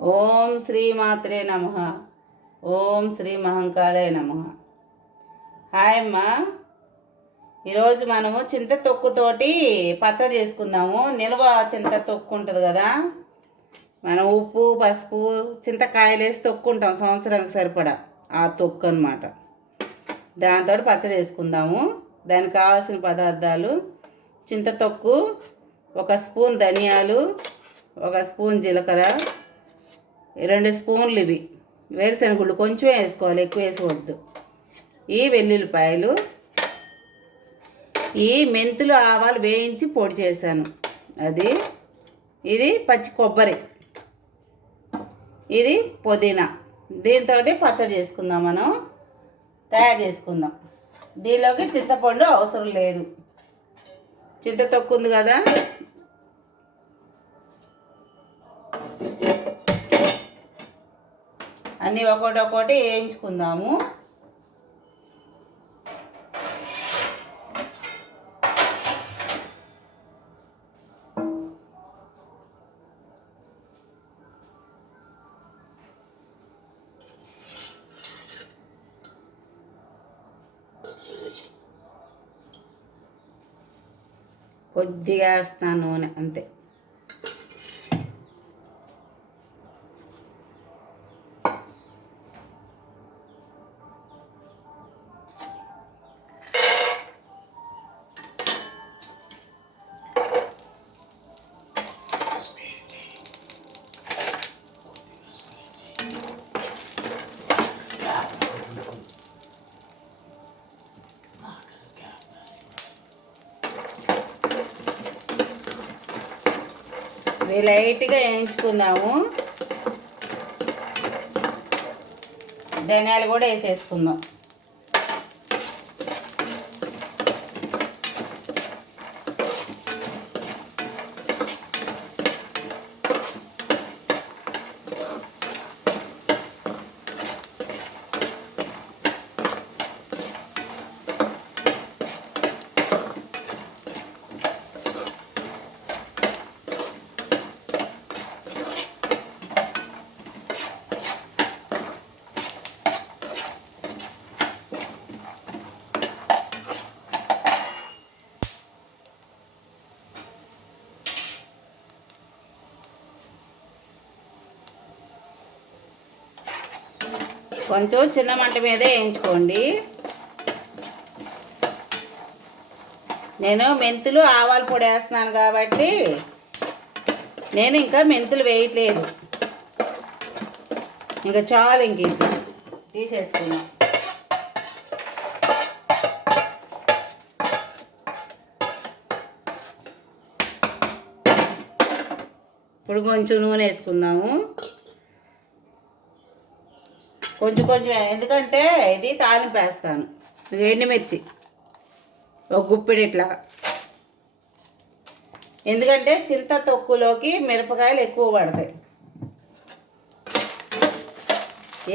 ఓం శ్రీ మాత్రే నమ. ఓం శ్రీ మహంకాళే నమ. హాయ్ అమ్మా. ఈరోజు మనము చింత తొక్కుతోటి పచ్చడి చేసుకుందాము. నిల్వ చింత తొక్కు ఉంటుంది కదా. మనం ఉప్పు పసుపు చింతకాయలు వేసి తొక్కుంటాం సంవత్సరానికి సరిపడా. ఆ తొక్కు అనమాట దాంతో పచ్చడి వేసుకుందాము దానికి కావాల్సిన పదార్థాలు చింత తొక్కు ఒక స్పూన్ ధనియాలు ఒక స్పూన్ జీలకర్ర రెండు స్పూన్లు ఇవి. వేరుశనగుళ్ళు కొంచెం వేసుకోవాలి ఎక్కువ వేసుకోవద్దు. ఈ వెల్లుల్లిపాయలు ఈ మెంతులు ఆవాలు వేయించి పొడి చేశాను. అది ఇది పచ్చి కొబ్బరి. ఇది పుదీనా. దీంతో పచ్చడి చేసుకుందాం మనం. తయారు చేసుకుందాం. దీనిలోకి చింతపండు అవసరం లేదు. చింత తొక్కు ఉంది కదా? అన్నీ ఒకటి ఒకటి వేయించుకుందాము. కొద్దిగా వేస్తాను నూనె అంతే. ఇవి లైట్గా వేయించుకుందాము. ధనియాలు కూడా వేసేసుకుందాం. కొంచెం చిన్న మంట మీదే వేయించుకోండి. నేను మెంతులు ఆవాల పొడి వేస్తున్నాను కాబట్టి నేను ఇంకా మెంతులు వేయట్లేదు. ఇంకా చాలు ఇంక ఇది. ఇప్పుడు కొంచెం నూనె వేసుకుందాము. కొంచెం కొంచెం ఎందుకంటే ఇది తాలింపు వేస్తాను. ఎండుమిర్చి. ఒక గుప్పిడి ఇట్లా. ఎందుకంటే చింత తొక్కులోకి మిరపకాయలు ఎక్కువ పడతాయి.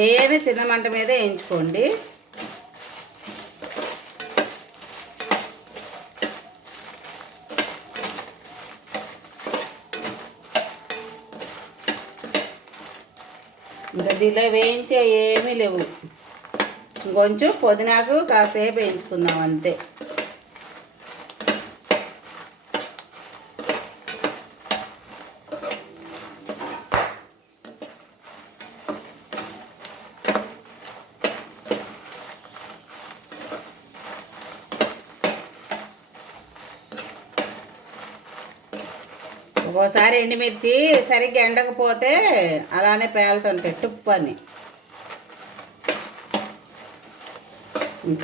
ఏదైనా చిన్న మంట మీద వేయించుకోండి. దీనిలో వేయించే ఏమీ లేవు. కొంచెం పుదీనాకు కాసేపు వేయించుకుందాం అంతే. ఓసారి ఎండుమిర్చి సరిగ్గా ఎండకపోతే అలానే పేలుతుంటాయి టుప్పు అని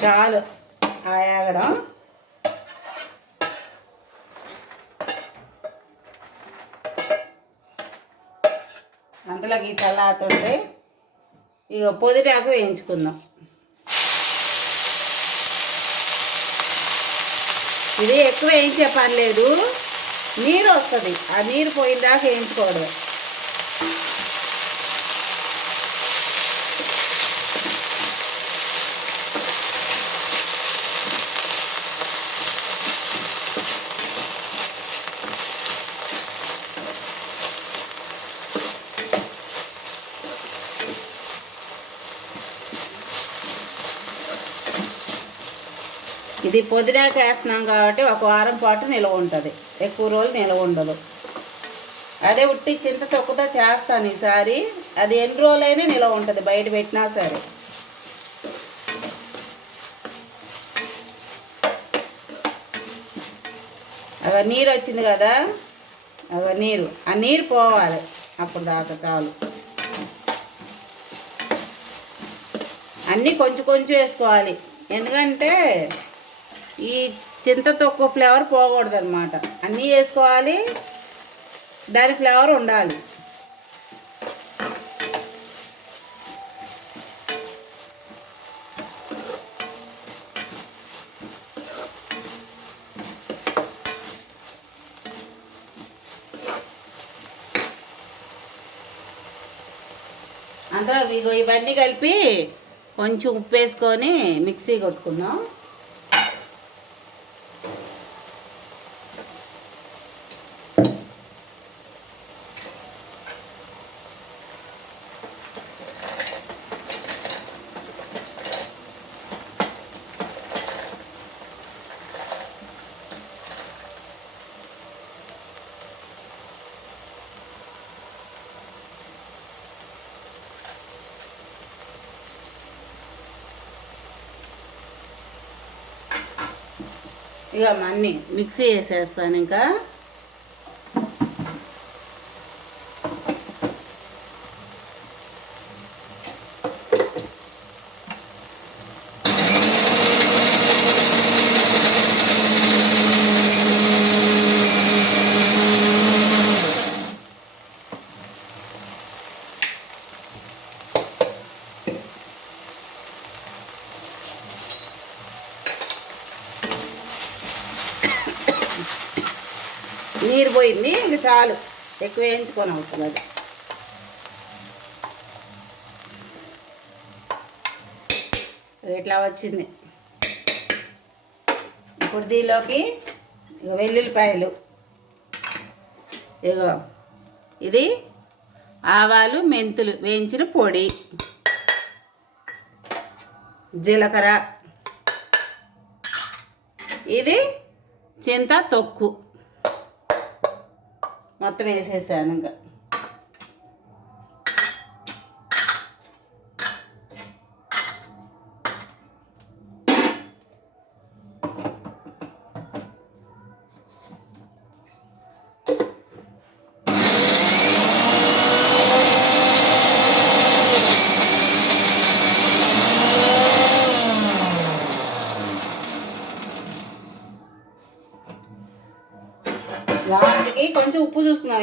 చాలు ఆయాగడం అంతలోకి చల్లారుతుంటే ఇక పొదిరాకు వేయించుకుందాం. ఇది ఎక్కువ వేయించే పని లేదు. నీరు వస్తుంది. ఆ నీరు పోయిందాక వేయించుకోవడం ఇది పొదినాక వేస్తున్నాం కాబట్టి ఒక వారం పాటు నిల్వ ఉంటుంది. ఎక్కువ రోజులు నిల్వ ఉండదు. అదే ఉట్టి చింత తొక్కుతో చేస్తాను ఈసారి. అది ఎన్ని రోజులైనా నిల్వ ఉంటుంది బయట పెట్టినా సరే. అవ నీరు వచ్చింది కదా అవ నీరు. ఆ నీరు పోవాలి అప్పుడు దాకా చాలు. అన్నీ కొంచెం కొంచెం వేసుకోవాలి. ఎందుకంటే ఈ చింత తక్కువ ఫ్లేవర్ పోకూడదు అనమాట అన్నీ వేసుకోవాలి. దాని ఫ్లేవర్ ఉండాలి. అందులో ఇగో ఇవన్నీ కలిపి కొంచెం ఉప్పు వేసుకొని మిక్సీ కొట్టుకున్నాం ఇక అన్నీ మిక్సీ వేసేస్తాను ఇంకా. పోయింది ఇంక చాలు. ఎక్కువ వేయించుకొని అవసరం అది. ఇట్లా వచ్చింది. ఇప్పుడు దీనిలోకి ఇక వెల్లుల్లిపాయలు. ఇగో ఇది ఆవాలు మెంతులు వేయించిన పొడి. జీలకర్ర. ఇది చింత తొక్కు. మొత్తం వేసేసాను ఇంకా.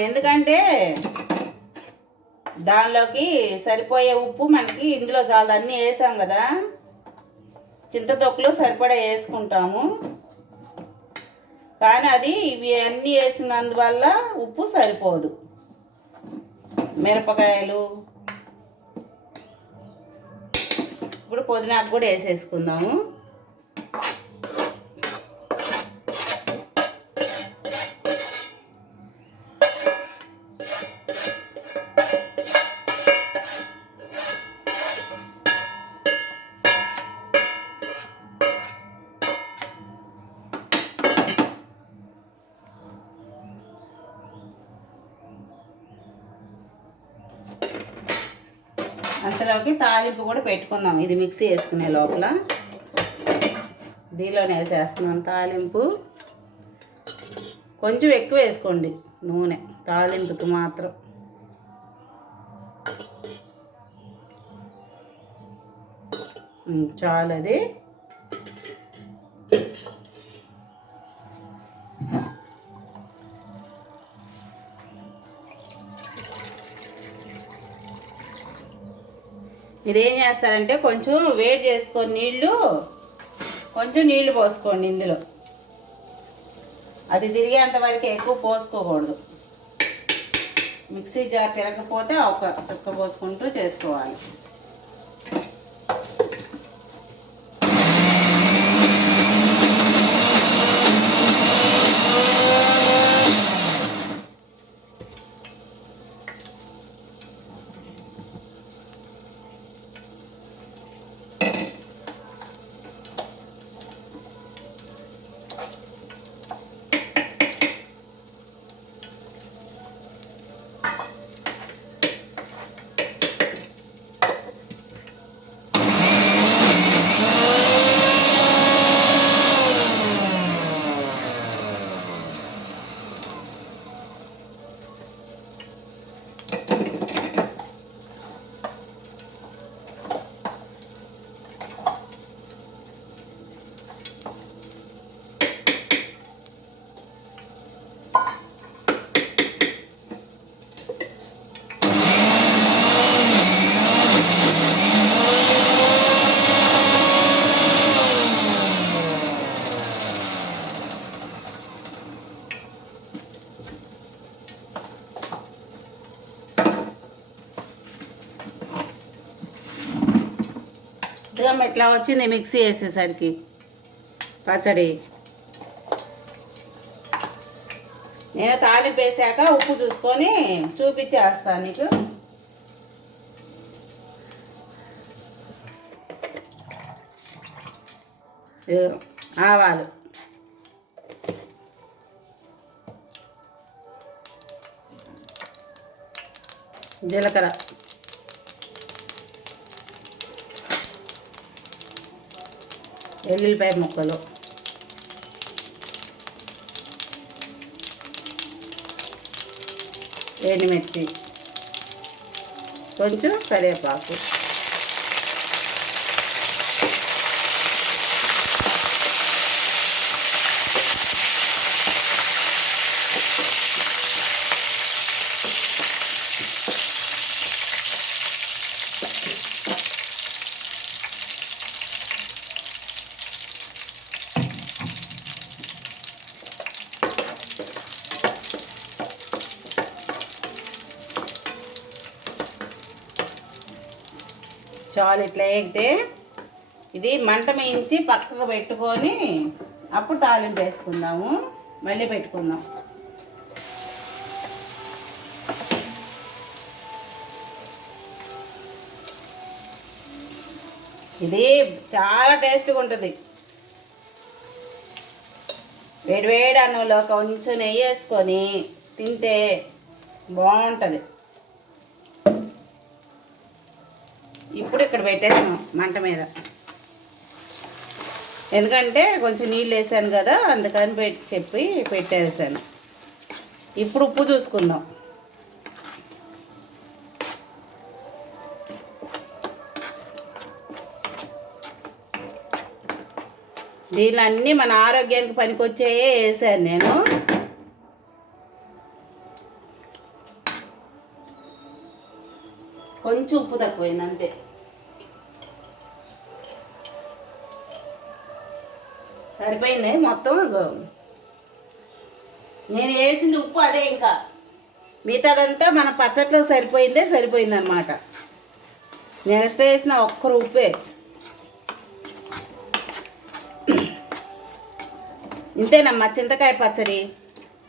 ఎందుకంటే దానిలోకి సరిపోయే ఉప్పు మనకి ఇందులో చాలా అన్నీ వేసాం కదా. చింతతొక్కులో సరిపడా వేసుకుంటాము. కానీ అది ఇవి అన్నీ వేసినందువల్ల ఉప్పు సరిపోదు. మిరపకాయలు. ఇప్పుడు పుదీనాకు కూడా వేసేసుకుందాము. దీనిలోకి తాలింపు కూడా పెట్టుకుందాం. ఇది మిక్సీ వేసుకునే లోపల. దీనిలోనే వేసేస్తున్నాం తాలింపు. కొంచెం ఎక్కువ వేసుకోండి నూనె తాలింపుకి మాత్రం. చాలు అది. మీరు ఏం చేస్తారంటే కొంచెం వేడి చేసుకొని నీళ్ళు కొంచెం నీళ్ళు పోసుకోండి ఇందులో. అది తిరిగేంత వరకు ఎక్కువ పోసుకోకూడదు. మిక్సీ జార్ తిరగకపోతే ఒక చుక్క పోసుకుంటూ చేసుకోవాలి. మొత్తం ఎట్లా వచ్చింది మిక్సీ వేసేసరికి? పచ్చడి. నేను తాలింపు వేసాక ఉప్పు చూసుకొని చూపించేస్తాను నీకు. ఆవాలు. జీలకర్ర. ఎల్లుల్లిపాయ ముక్కలు. ఎండుమిర్చి. కొంచెం కరివేపాకు. చాలు ఇట్లా వేగితే ఇది మంట మేయించి పక్కకు పెట్టుకొని అప్పుడు తాలింపు వేసుకుందాము. మళ్ళీ పెట్టుకుందాం. ఇది చాలా టేస్ట్గా ఉంటుంది. వేడి వేడి అన్నంలో కొంచెం నెయ్యి వేసుకొని తింటే బాగుంటుంది. ఇక్కడ పెట్టేసాము మంట మీద. ఎందుకంటే కొంచెం నీళ్ళు వేసాను కదా అందుకని పెట్టి చెప్పి పెట్టేసాను. ఇప్పుడు ఉప్పు చూసుకుందాం. దీని అన్నీ మన ఆరోగ్యానికి పనికొచ్చాయే వేసాను నేను. కొంచెం ఉప్పు తక్కువైంది అంతే. సరిపోయింది. మొత్తం నేను వేసింది ఉప్పు అదే ఇంకా. మిగతాదంతా మన పచ్చట్లో సరిపోయిందే సరిపోయింది అనమాట నెక్స్ట్ వేసిన ఒక్కరు ఉప్పే. ఇంతేనమ్మా చింతకాయ పచ్చడి.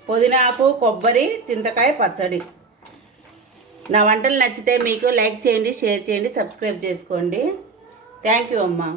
పుదీనాకు కొబ్బరి చింతకాయ పచ్చడి. నా వంటలు నచ్చితే మీకు లైక్ చేయండి షేర్ చేయండి సబ్స్క్రైబ్ చేసుకోండి. థ్యాంక్ యూ అమ్మా.